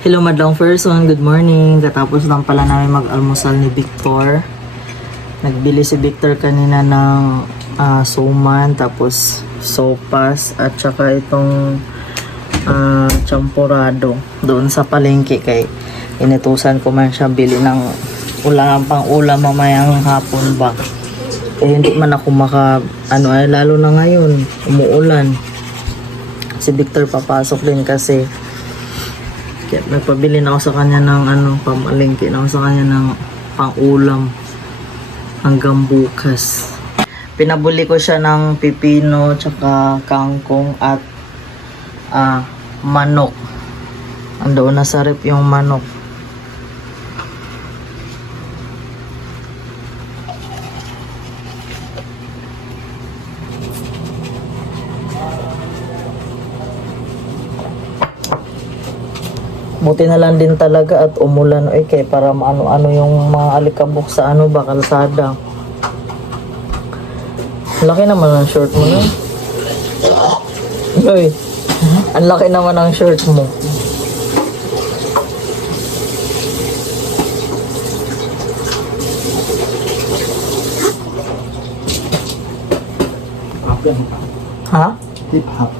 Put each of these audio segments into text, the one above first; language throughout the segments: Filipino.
Hello madlang person, good morning. Katapos lang pala namin mag-almusal ni Victor. Nagbili si Victor kanina ng suman, tapos sopas, at saka itong champurado doon sa palengke. Kay inutusan ko man siya bili ng ulam, pang ulam mamayang hapon ba. Hindi man ako lalo na ngayon, umuulan. Si Victor papasok din kasi. Kaya nagpabili na ako sa kanya ng pamalengke na ako sa kanya ng pang-ulam hanggang bukas. Pinabuli ko siya ng pipino, tsaka kangkong at manok. Andoon na sa rep yung manok. Buti na lang din talaga at umulan kaya para maano-ano yung mga alikabok sa kalsada. Laki naman ang short mo na. Uy, ang laki naman ang short mo. Ha? Hip-hop.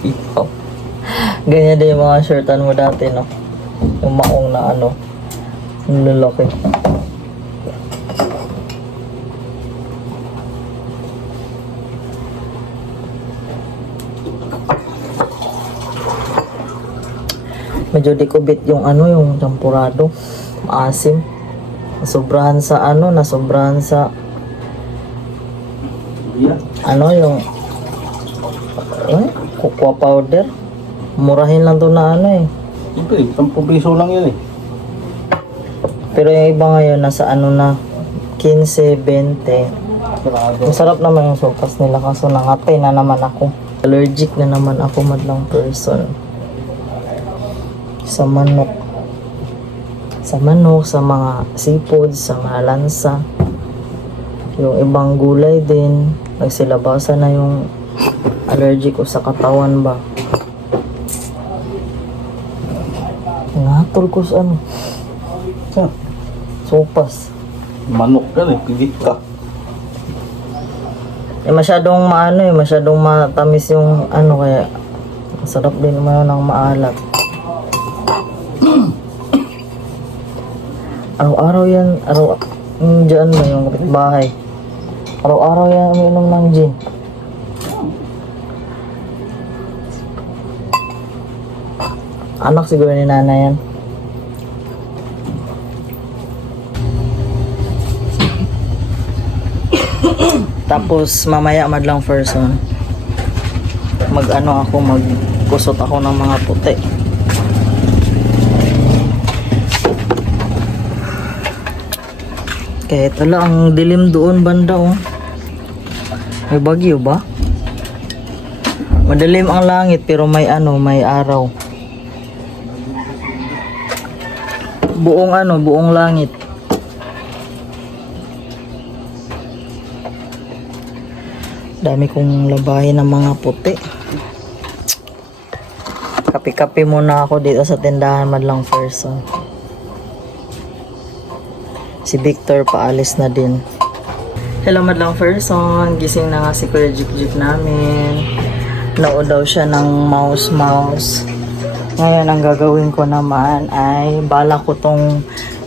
Hip-hop. Ganyan din yung mga shirtan mo dati, no? Yung maong na yung lalaki. Medyo di ko bit yung yung champurado. Maasim. Nasobrahan sa nasobrahan sa yung cocoa powder. Murahin lang to na Siyempre, 10 piso lang yun Pero yung iba ngayon nasa na 15, 20. Masarap naman yung sopas nila kaso nangatay na naman ako. Allergic na naman ako madlang person. Sa manok. Sa mga seafood, sa mga lansa. Yung ibang gulay din. Nagsilabasan na yung allergic ko sa katawan ba. Natol ko sa sopas. Manok ka pigit ka. Masyadong masyadong matamis yung kaya masarap din naman ng maalat. Araw-araw yan, dyan ba yung kapitbahay? Araw-araw yan umiinom ng gin. Anak siguro ni nanay yan. Tapos mamaya madlang person magkusot ako ng mga puti. Kaya ito lang ang dilim doon banda May bagyo ba? Madilim ang langit pero may araw. Buong langit. Dami kong labahin ng mga puti. Kape-kape muna ako dito sa tindahan madlang person. Si Victor paalis na din. Hello madlang person, gising na nga si Kuya Jik namin. Nood daw siya ng mouse. Ngayon, ang gagawin ko naman ay bala ko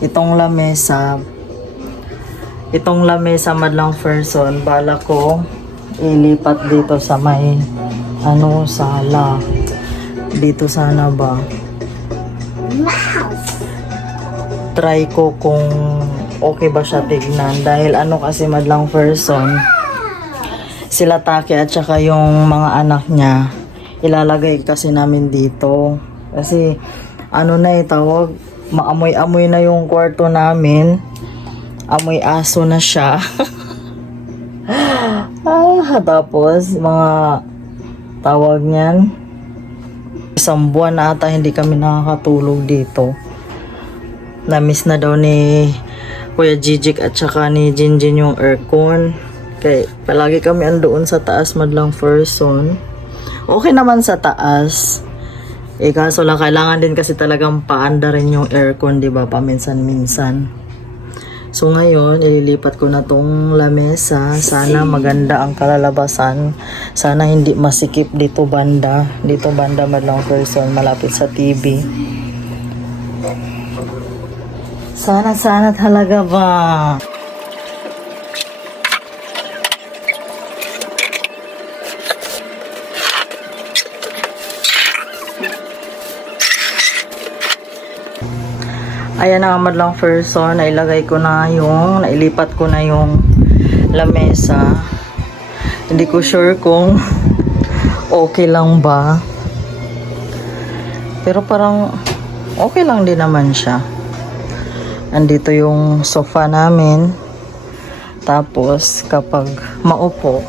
itong lamesa madlang person. Bala ko ilipat dito sa may sala. Dito sana ba? Try ko kung okay ba siya tignan. Dahil kasi madlang person, sila Taki at saka yung mga anak niya, ilalagay kasi namin dito. Kasi tawag, maamoy-amoy na yung kwarto namin. Amoy aso na siya. Tapos mga tawag niyan, isang buwan na ata hindi kami nakakatulog dito. Na-miss na daw ni Kuya Jijik at saka ni Jinjin yung aircon. Kaya palagi kami andoon sa taas madlang person. Okay naman sa taas. Eh kaso lang, kailangan din kasi talagang paanda rin yung aircon, di ba? Paminsan-minsan. So ngayon, ililipat ko na tong lamesa. Sana maganda ang kalalabasan. Sana hindi masikip dito banda. Dito banda madlang person, malapit sa TV. Sana talaga ba? Ayan na madlang person, nailagay ko na yung, nailipat ko na yung lamesa. Hindi ko sure kung okay lang ba. Pero parang okay lang din naman siya. Andito yung sofa namin. Tapos kapag maupo,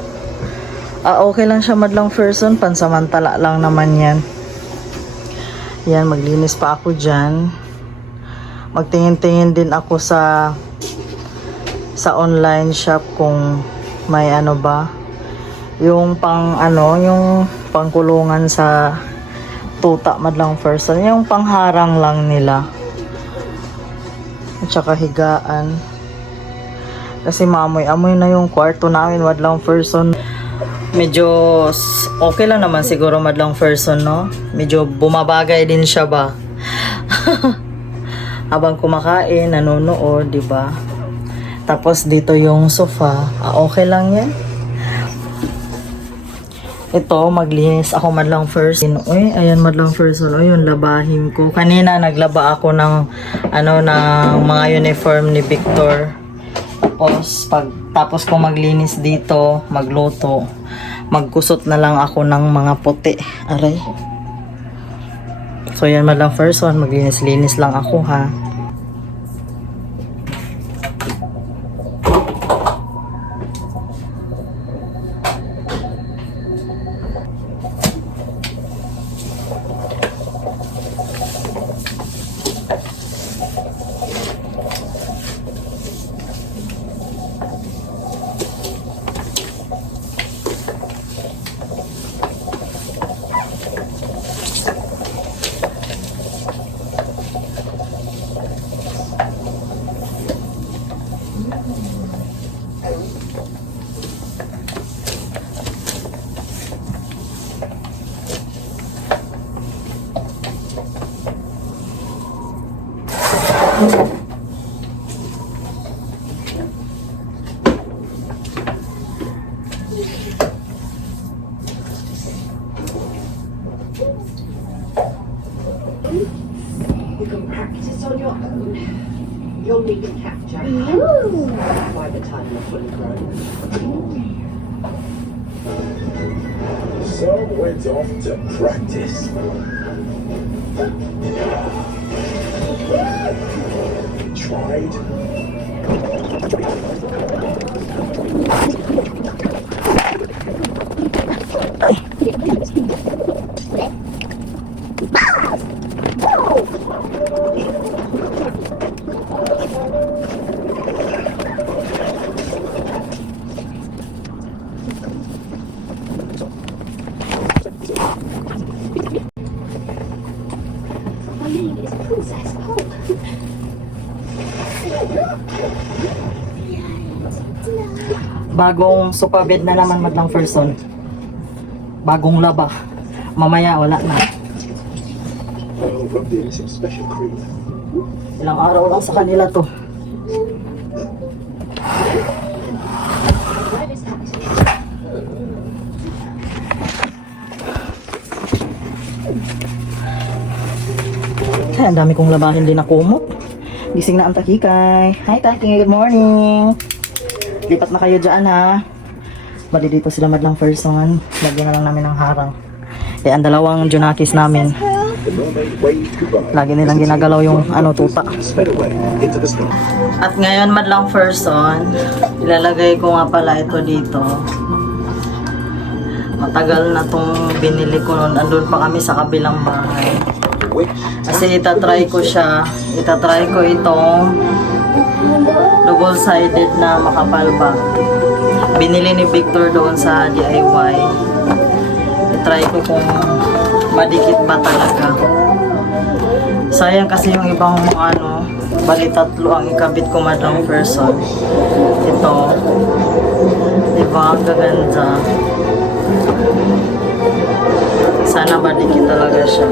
okay lang siya madlang person, pansamantala lang naman yan. Yan, maglinis pa ako dyan. Magtingin-tingin din ako sa online shop kung may ano ba yung yung pangkulungan sa tuta madlang person, yung pangharang lang nila at saka higaan kasi maamoy-amoy na yung kwarto namin madlang person. Medyo okay lang naman siguro madlang person, no? Medyo bumabagay din siya ba habang kumakain, nanonood, di ba? Tapos dito yung sofa, okay lang yan. Ito, maglinis ako madlang first. Uy, ayan madlang first. Yung labahin ko. Kanina naglaba ako ng ng mga uniform ni Victor. Tapos ko maglinis dito, magluto. Magkusot na lang ako ng mga puti. Aray. So yan madlang first one, maglinis-linis lang ako ha. You can practice on your own. You'll need to capture by the time you're fully grown. So went off to practice. Tried. My name is Princess Hope. Bagong sofa bed na naman madlang person. Bagong laba. Mamaya wala na. Oh, rubbed in some special cream. Ilang araw lang sa kanila to. Ang dami kong labahin din na kumot. Gising na ang takikay. Hi Taki, good morning. Lipat na kayo dyan ha. Bali dito sila madlang person. Lagyan na lang namin ng harang. Eh ang dalawang Junakis namin, The mermaid waved goodbye. lagi nilang ginagalaw yung tuta. Sped away into the sky. At ngayon madlang person, ilalagay ko nga pala ito dito. Matagal na tong binili ko noon. Andun pa kami sa kabilang bahay. Which Kasi itatry ko siya. Itatry ko itong double-sided na makapal ba. Binili ni Victor doon sa DIY. Itry ko kung Madikit ba talaga? Sayang kasi yung ibang ano, bali 3 ang ikabit ko madlang person. Ito. Diba? Ang gaganda. Sana madikit talaga siya.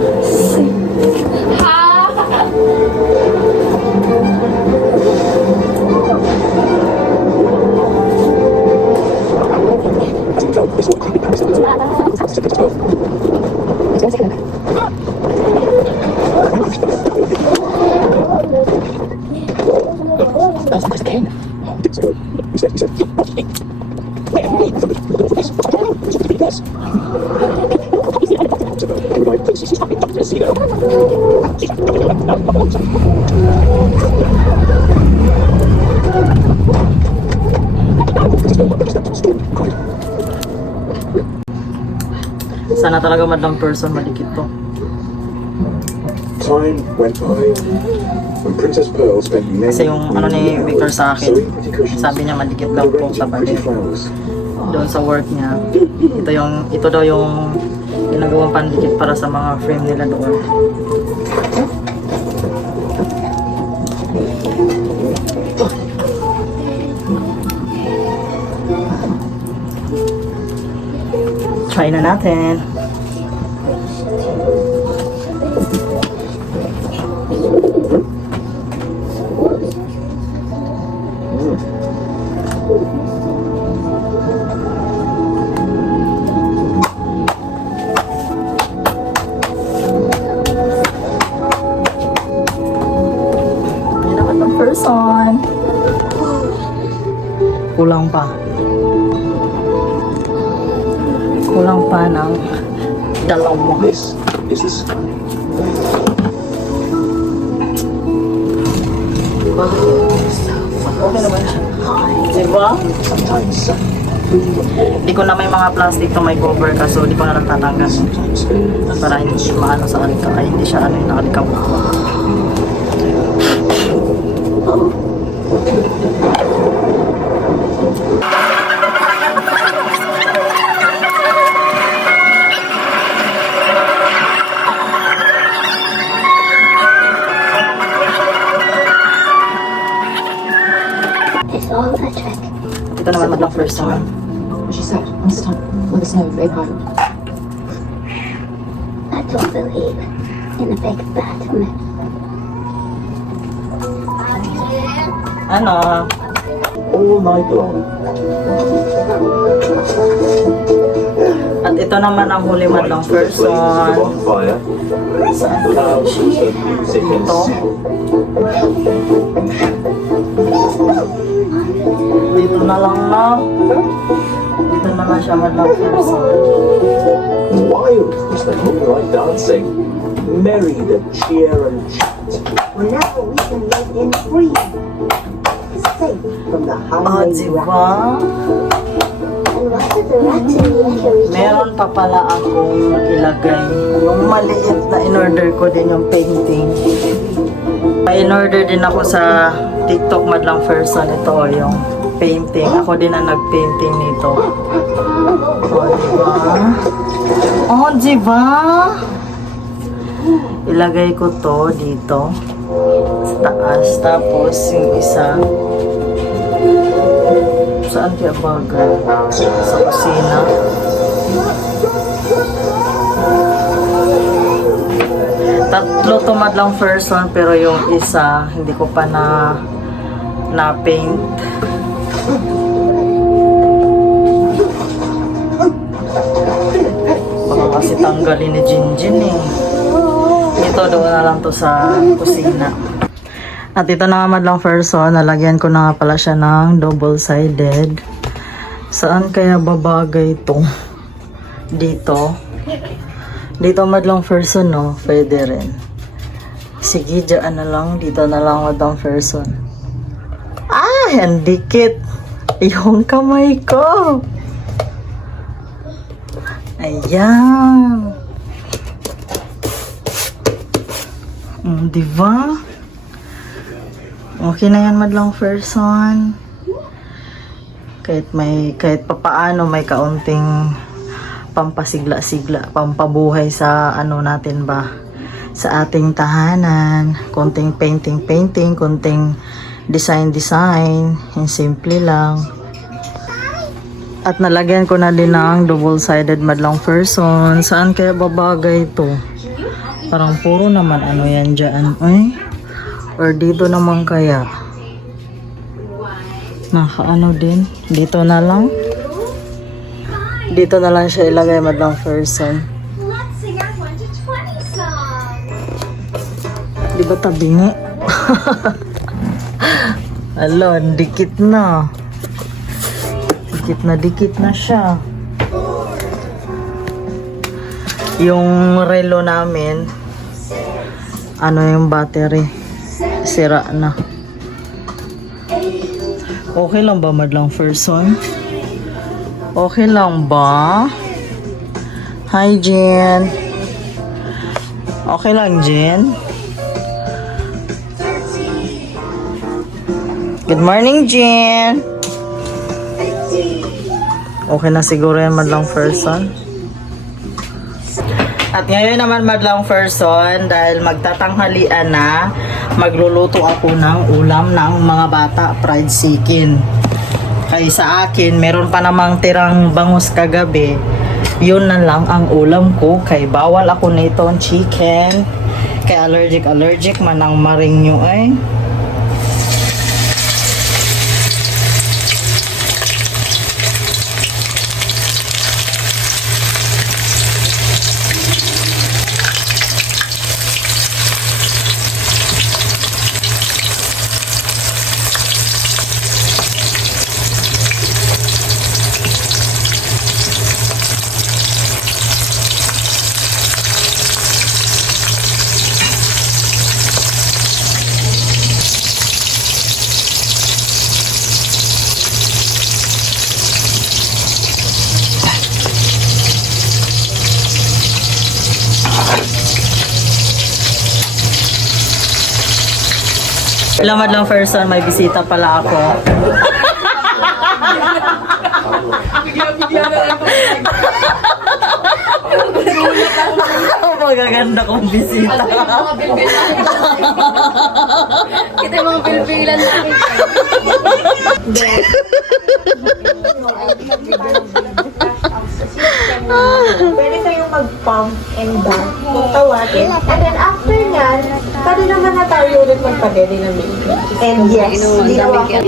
Sana talaga madlang person madikit to. Time went by. When Princess Pearl spent many Kasi yung ano ni Victor sa akin, sewing pretty cushions sabi niya madikit and daw po arranging sa pretty pader. flowers. Doon sa work niya. Ito daw yung ginagawang pandikit para sa mga frame nila doon. Try na natin. Hindi naman ng person. Kulang pa. Kulang pa ng 2. This is the sky. Okay naman siya. Diba? Sometimes sun, blue and warm. Di ko na may mga plastic to may cover kaso di ko na lang tatanggal. Sometimes cold. Para hindi maano sa kalikang. Ay, hindi siya ano yung nakalikang. It's all a trick. Ito naman madlang first one. She said, once a time, when the snow lay high. I don't believe in the big bad myth. Ano? All night long. At ito naman ang huli madlang first one. Bonfire. Loud music and Ito. Dito na lang na. Dito na lang siya madlang first one. wild was the moonlight dancing. Merry the cheer and chat. Whenever we can live in freedom, safe from the Oh, highway diba? And what did the rat in the echo Meron pa pala akong ilagay. Yung maliit na in-order ko din yung painting. Pa-in-order din ako sa TikTok madlang person. Ito yung painting. Ako din ang nag-painting nito. Oh, diba? Oh, diba? Ilagay ko to dito. Sa taas. Tapos yung isa. Saan kaya bagay? Sa kusina. Tatlo to madlang person pero yung isa hindi ko pa na paint. Baka kasi tanggalin ni Jinjin eh. Ito doon na lang to sa kusina. At ito na nga madlang person, nalagyan ko na nga pala siya ng double-sided. Saan kaya babagay ito? Dito. Dito madlang person, no? Pwede rin. Sige, dyan na lang. Dito na lang madlang person. Ah! Ang dikit. Yung kamay ko. Ayan. Diba? Okay na yan madlang person. Kahit papaano may kaunting pampasigla-sigla, pampabuhay sa ano natin ba, sa ating tahanan. Konting painting, konting design, yung simple lang. At nalagyan ko na din ng double-sided madlang person. Saan kaya babagay ito? Parang puro naman ano yan dyan. Ay? Or dito naman kaya? Nakaano din? Dito na lang? Dito na lang siya ilagay madlang person. Let's sing our 1 to 20 song. Di ba tabingi? Alo, dikit na. Dikit na siya. Yung relo namin, ano yung battery? Sira na. Okay lang ba madlang person? Okay lang ba? Hi Jen. Okay lang Jen? Good morning Jen. Okay na siguro yan madlang person. At ngayon naman madlang person, dahil magtatanghalian na, magluluto ako ng ulam ng mga bata, fried chicken. Kaya sa akin, meron pa namang tirang bangus kagabi. Yun na lang ang ulam ko. Kay bawal ako nitong chicken. Kaya allergic man ang maring nyo eh. Lamad lang person, may bisita pala ako. Magaganda kong bisita. Kita yung mga bilbilan natin. Pwede kayong mag-pump and dump kung tawagin. And then after nyan, pwede naman na tayo ulit magpa-deli ng baby. And yes, ginawa ko.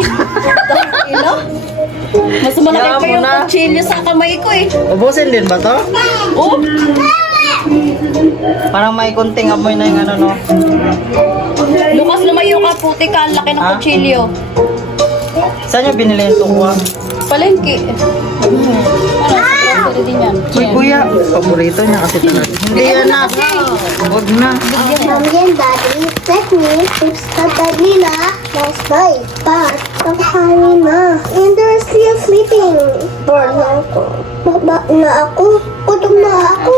Mas malaki Kaya pa yung muna. kutsilyo sa kamay ko eh. Ubusin din ba to? Oh! Parang may kunting amoy na yung ano no. Lukas lumayo ka, puti ka, ang laki ng Ah? kutsilyo. Saan niya binili yung tuwa? Palengke. Ano, sa din yan. Uy kuya, paborito niya kasi talaga. Hindi yan na. Huwag na. Mommy and Daddy let me fix the bed nila last night. But kakain na. And they're still sleeping. Bored na ako. Baba na ako. Gutom na ako.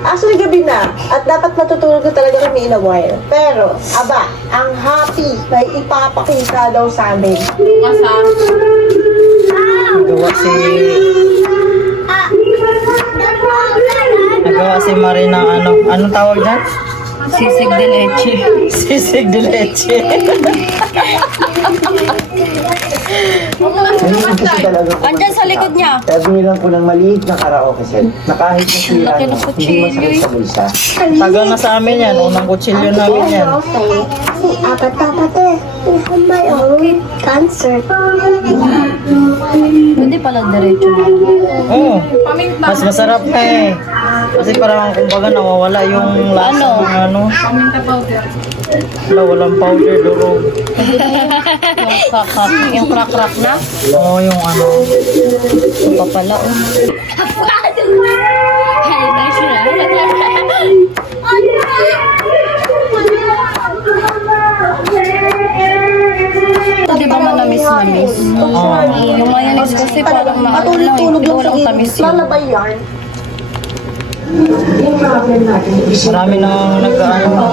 Actually, gabi na. At dapat matutulog na talaga kami in a while. Pero, aba, ang happy na ipapakita daw sa amin. Nagawa si Marie ng ano. Anong tawag dyan? Sisig de leche. Sisig de leche. Andyan sa likod niya. Gagawin lang po ng maliit na karaoke set na kahit nasira Laki ng nyo, kutsilyo hindi masakit sa bulsa. Tagal na sa amin yan. Unang kutsilyo namin yan. Apat-apat eh. On my own concert. Pwede pala diretso na. Oo. Mas masarap na eh. Kasi parang kumbaga nawawala yung lasa ng ano. Wala, walang powder durog. Yung crack-crack na. Oo, yung ano. Ito pa pala. Oh. Ito di ba manamis-namis? Oo. Yung mayonnaise kasi parang Matulog-tulog lang sa tamis gilid. Lalabay yarn. Marami nang nag-ano.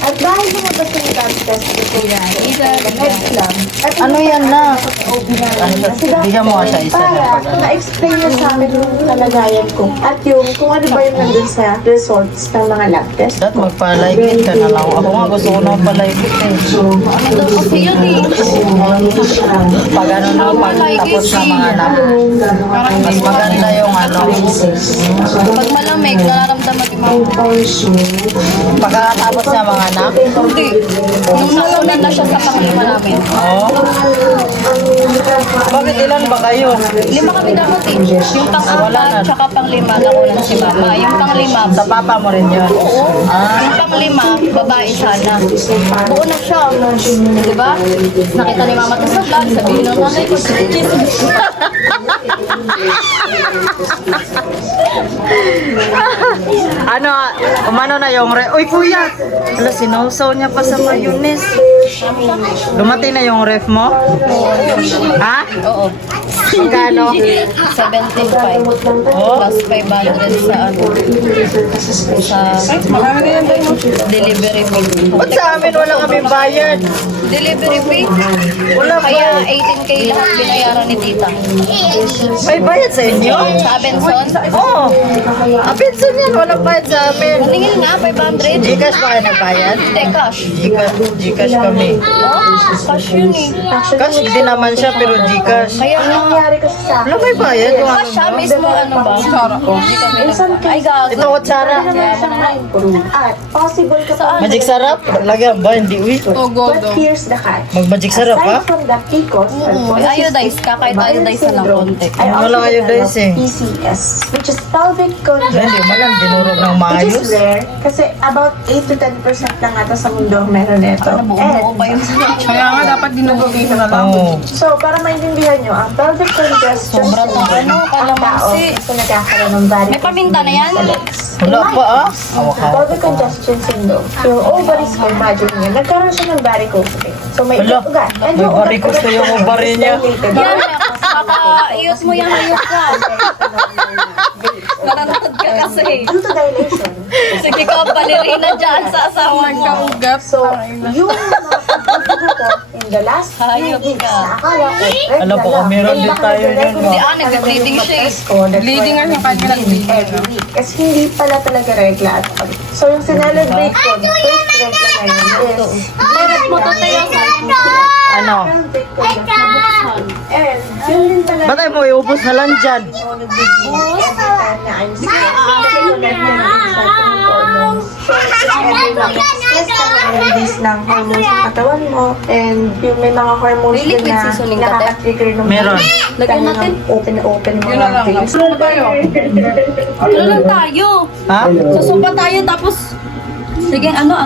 At dahil lumabas yung lab test ko head lang. At Ano yan na? Kasi Bigyan mo nga siya isa na. para na-explain niya sa amin yung kalagayan ko. At yung kung ano ba yung nandun sa results ng mga lab test. Dahil magpalaigit ka na lang. Ako nga gusto ko na palaigit eh. Ano daw kasi yun eh. Pag ano na, pag tapos na mga anak. Mas maganda yung ano. Pag malamig, nararamdaman yung mga Pagkatapos na mga anak. hindi. Nung nauna na siya sa panglima namin. Oo. Bakit ilan ba kayo? 5 kami dapat eh. Yung Wala na. pang-apat, tsaka pang-5, nakunan si mama. Yung pang-5, Sa papa mo rin yun? Ah, yung pang-5, babae sana. Buo na siya. Diba? Nakita ni mama to sa vlog, sabihin ng nanay ko, ano, umano na yung ref. Uy, kuya! Ala, sinausaw niya pa sa mayonnaise. Dumating na yung ref mo? Ha? Oo. Magkano? 75. Plus 500 sa ano. Sa delivery fee. Ba't sa amin wala kaming bayad? Delivery fee? Wala Kaya ba? 18K lahat binayaran ni tita. May bayad sa inyo? Sa Abenson? Oo. Apinsan yan, walang bayad sa amin. Tingin nga, 500. Gcash ba kayo nagbayad? Hindi, cash. Gcash kami. Oh, cash yun eh. Cash din naman siya, pero Gcash. Kaya nga, Nangyari kasi sa Wala may bayad. Yung cash siya ano mo? mismo ano ba? Hindi kami Ay, gago. Ito, Kutsara. naman siya na-improve. At possible ka pa. Magic sarap? Lagyan ba? Hindi, uy. But here's the catch. Mag-magic sarap, ha? Aside from the PCOS, Iodize ka, kahit iodize na lang konti. I also Walang iodize eh. developed PCS, which is pelvic Hindi, congestion. malang dinurog ng Which is maayos. rare kasi about 8 to 10% lang ata sa mundo ang meron nito. Buo pa yun. Kaya nga dapat dinugugin ko na lang. Oo. So, para maintindihan nyo, ang pelvic congestion Sobra to, ano, ang tao kalamansi. kasi nagkakaroon ng varicose May paminta na yan? sa legs. Wala pa, ah. Pelvic congestion syndrome. Yung ovaries ko, imagine nyo, nagkaroon siya ng varicose vein. So, may Wala. ugat. And May yung ugat varicose na yung ovary niya. dilated. Yan, kaka-iyos mo yan, iyos ka. Nanonood ka kasi. Due to dilation. Sige ka, balerina dyan sa asawa mo. So, yung mga pagkakuha ko in the last few Hayop weeks ka. na akala ko, regular Alam po, lang. meron Then din baka tayo nag-regular nun, Hindi, ako nag-bleeding nung siya eh. mag-test ko. That's Bleeding why nga siya kahit I'm bleeding nag-bleeding, every week. Kasi hindi pala talaga regla at all. So, yung sinelebrate ko, first regla na yun is Meron mo to tayo sa Ano? pelvic congestion. And, yun din pala. Ba't ay mo iubos na lang dyan? So, nag-bleed every time na I'm sick. Kasi tulad na ng hormones. So, every time stress ka na-release ng hormones sa katawan mo. And yung may mga hormones May din liquid na seasoning ka, te? nakaka-trigger ng Meron. Lagyan natin. Open na open Yun mga na lang. veins. Ano tayo? Ano lang tayo? Ha? Susupa tayo tapos... Sige, ano ba?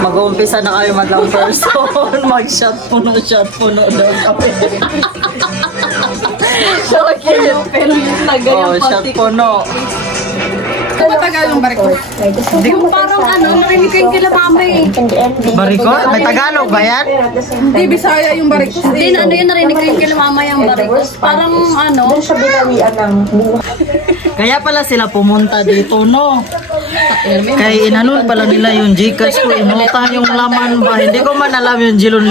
Mag-uumpisa na kayo madlang person. Mag-shot puno daw kami. Pero yung tagal Oh, shot puno. Kung matagal yung barik ko. Yung parang ano, narinig ko yung kila mama eh. Barikot? May Tagalog ba yan? Hindi, Bisaya yung barik ko. Hindi na ano yun, narinig ko yung kila mama yung barikos. Parang ano, Doon siya binawian ng buhay. Kaya pala sila pumunta dito, no? Kaya inanon pala nila yung Gcash ko. Inutang yung laman ba? Hindi ko man alam yung jilon,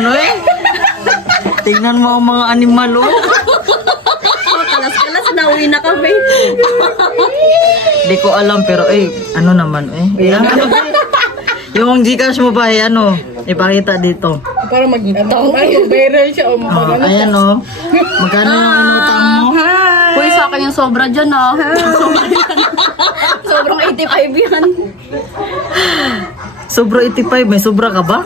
no eh? Tingnan mo ang mga animal, oh. kalas-kalas, nauwi na kami. Hindi ko alam, pero ano naman, Ilan? Yung Gcash mo ba, ano? Ipakita dito. Para mag-taong tayo. Viral siya. Oh, ayan, oh. Magkano yung inutang mo? Uy, sa akin yung sobra dyan ah. Sobrang 85 yan. Sobra 85. May sobra ka ba?